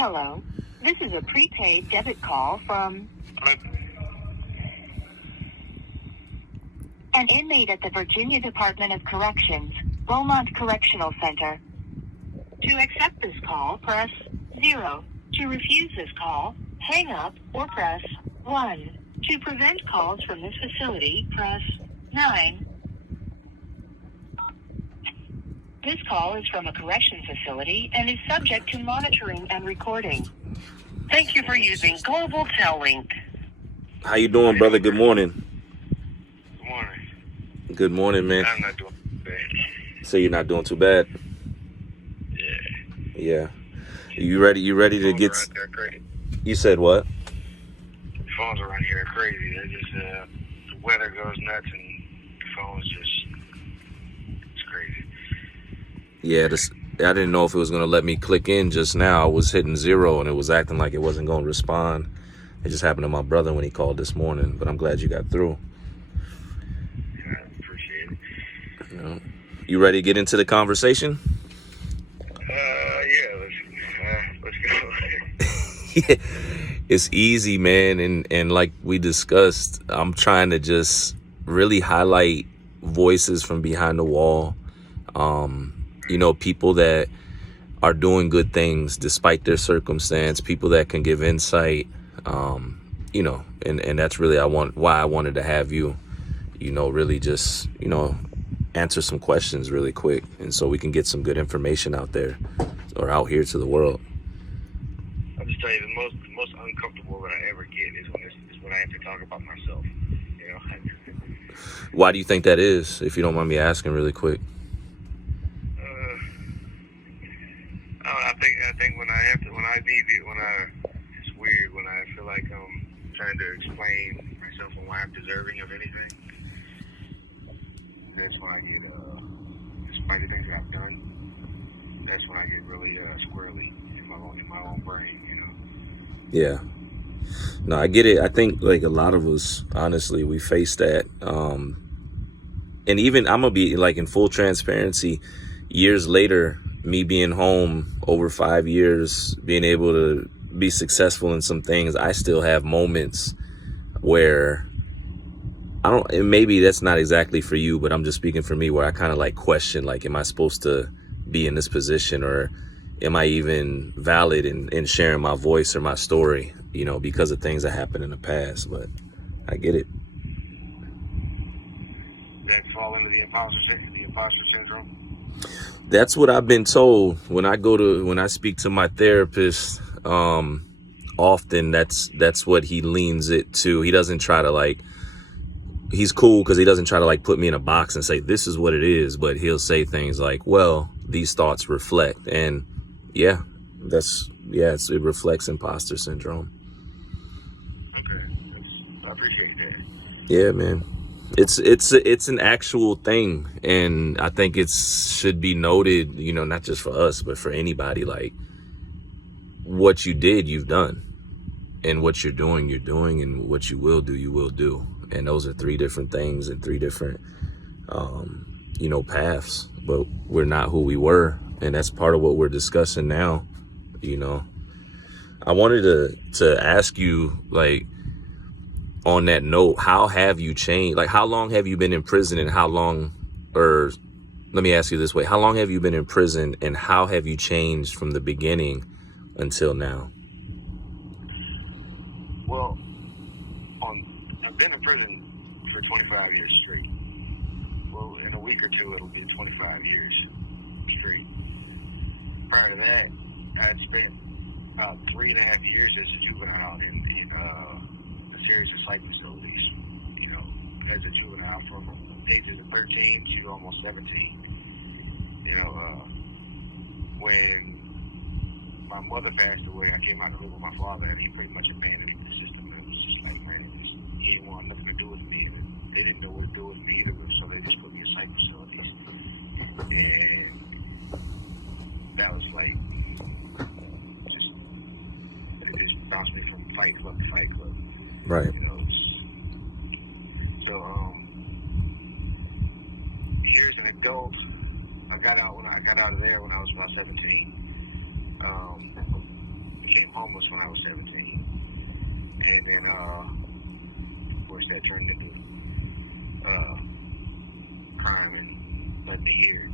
Hello. This is a prepaid debit call from an inmate at the Virginia Department of Corrections, Beaumont Correctional Center. To accept this call, press 0. To refuse this call, hang up or press 1. To prevent calls from this facility, press 9. This call is from a correction facility and is subject to monitoring and recording. Thank you for using Global Tel Link. How you doing, brother? Good morning. Good morning. Good morning, man. I'm not doing bad. So you're not doing too bad? Yeah. You ready to get... Phones around here crazy. You said what? The phones around here are crazy. They're just, the weather goes nuts and the phones just, it's crazy. Yeah, I didn't know if it was going to let me click in just now. I was hitting 0 and it was acting like it wasn't going to respond. It just happened to my brother when he called this morning, but I'm glad you got through. Yeah, I appreciate it. You know, you ready to get into the conversation? Let's go. Yeah, it's easy, man. And like we discussed, I'm trying to just really highlight voices from behind the wall. You know, people that are doing good things despite their circumstance, people that can give insight, you know, and that's really why I wanted to have you, you know, really just, you know, answer some questions really quick. And so we can get some good information out there or out here to the world. I'll just tell you, the most uncomfortable that I ever get is when I have to talk about myself, you know. Why do you think that is, if you don't mind me asking really quick? I think it's weird when I feel like I'm trying to explain myself and why I'm deserving of anything. That's when I get, despite the things that I've done, that's when I get really squirrely in my own brain, you know. Yeah. No, I get it. I think like a lot of us, honestly, we face that. And even I'm gonna be like in full transparency, years later, me being home over 5 years, being able to be successful in some things, I still have moments where and maybe that's not exactly for you, but I'm just speaking for me, where I kind of like question, like, am I supposed to be in this position, or am I even valid in sharing my voice or my story, you know, because of things that happened in the past. But I get it. That fall into the imposter syndrome. That's what I've been told when I speak to my therapist. Often that's what he leans it to. He doesn't try to like, he's cool because he doesn't try to like put me in a box and say this is what it is, but he'll say things like, well, these thoughts reflect. And yeah, it reflects imposter syndrome. Okay, I appreciate that. Yeah, man. It's an actual thing, and I think it should be noted, you know, not just for us, but for anybody. Like, what you did, you've done, and what you're doing, and what you will do. And those are 3 different things and 3 different, you know, paths. But we're not who we were, and that's part of what we're discussing now. You know, I wanted to ask you, like, on that note, how have you changed? Like, how long have you been in prison, and let me ask you this way. How long have you been in prison, and how have you changed from the beginning until now? Well, I've been in prison for 25 years straight. Well, in a week or two, it'll be 25 years straight. Prior to that, I had spent about 3.5 years as a juvenile in a series of psych facilities, you know, as a juvenile from ages of 13 to almost 17. You know, when my mother passed away, I came out to live with my father, and he pretty much abandoned the system. It was just like, man, he didn't want nothing to do with me, and they didn't know what to do with me either, so they just put me in psych facilities. And that was like, it just bounced me from fight club to fight club. Right. You know, here as an adult, I got out of there when I was about 17. became homeless when I was 17. And then, of course, that turned into crime and led me here.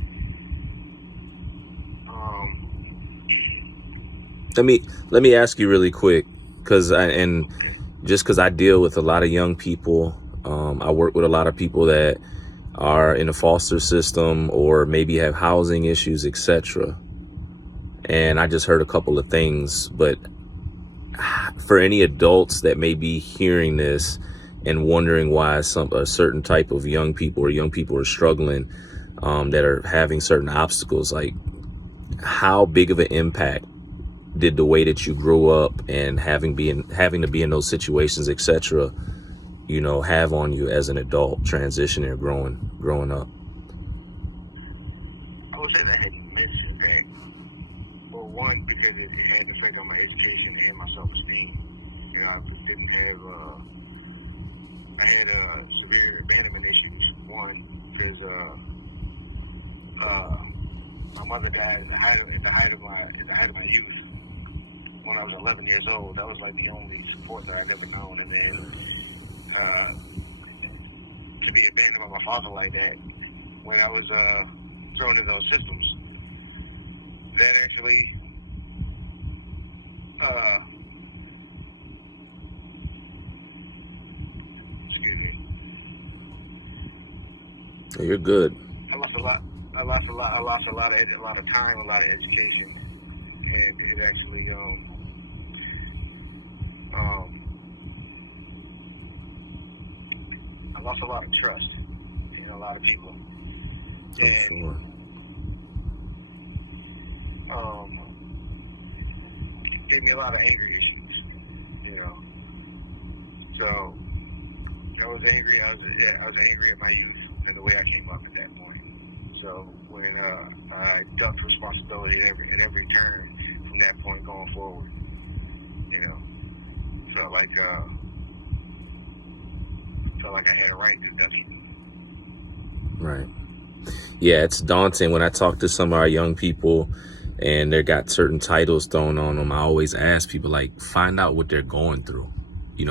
Let me ask you really quick, because I deal with a lot of young people. I work with a lot of people that are in the foster system or maybe have housing issues, etc. And I just heard a couple of things, but for any adults that may be hearing this and wondering why a certain type of young people are struggling, that are having certain obstacles, like how big of an impact did the way that you grew up and having to be in those situations, etc., have on you as an adult transitioning or growing up? I would say that had immense impact. Well, one, because it had an effect on my education and my self-esteem. I didn't have, I had severe abandonment issues. One, because my mother died at the height of my youth. When I was 11 years old, that was like the only support that I'd ever known. And then to be abandoned by my father like that when I was thrown into those systems, that actually excuse me. You're good. I lost a lot of time, a lot of education, and it actually I lost a lot of trust in a lot of people. I'm sure. It gave me a lot of anger issues, So I was angry. I was angry at my youth and the way I came up at that point. So when I ducked responsibility at every turn from that point going forward, felt like I had a right to duck it. Right. Yeah, it's daunting when I talk to some of our young people and they got certain titles thrown on them. I always ask people, like, find out what they're going through,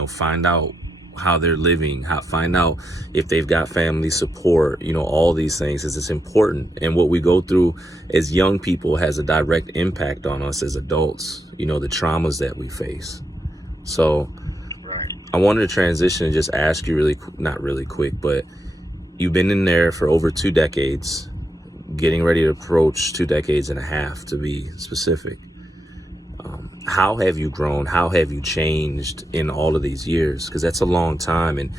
find out how they're living, find out if they've got family support, all these things, is it's important. And what we go through as young people has a direct impact on us as adults, the traumas that we face. So right. I wanted to transition and just ask you not really quick, but you've been in there for over 2 decades, getting ready to approach 2 decades and a half to be specific. How have you grown? How have you changed in all of these years? Because that's a long time. And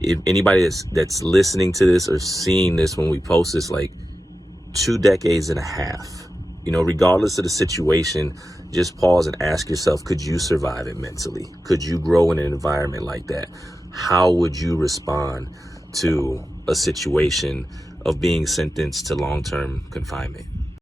if anybody that's listening to this or seeing this when we post this, like 2 decades and a half, regardless of the situation, just pause and ask yourself, could you survive it mentally? Could you grow in an environment like that? How would you respond to a situation of being sentenced to long-term confinement?